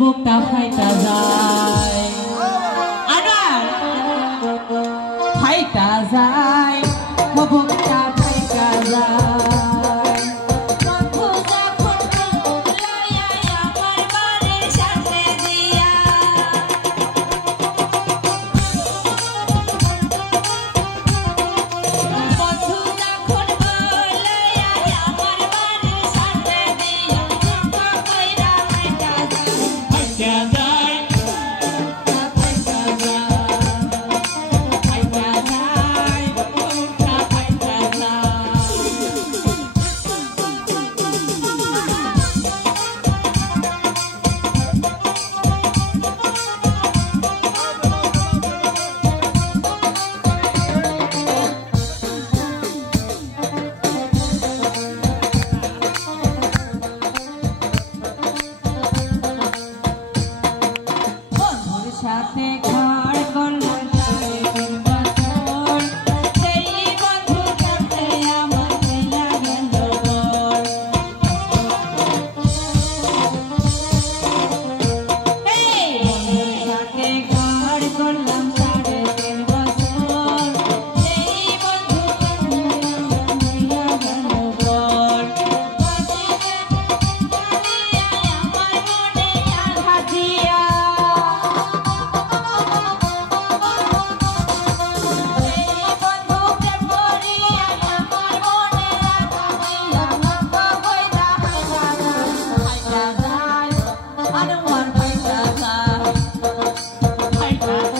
বুকটা ফাইটা যায় আনার ফাইটা যায় বুকটা ফাইটা যায় সাথে ঘর করলাম তারে তিন বছর সেই বন্ধু কাছে আমার খেলা গেল এই বন্ধুর সাথে ঘর করলাম তারে তিন বছর সেই বন্ধু কাছে আমার খেলা গেল আমার মনে আঘাত দিয়া I don't want to fight that.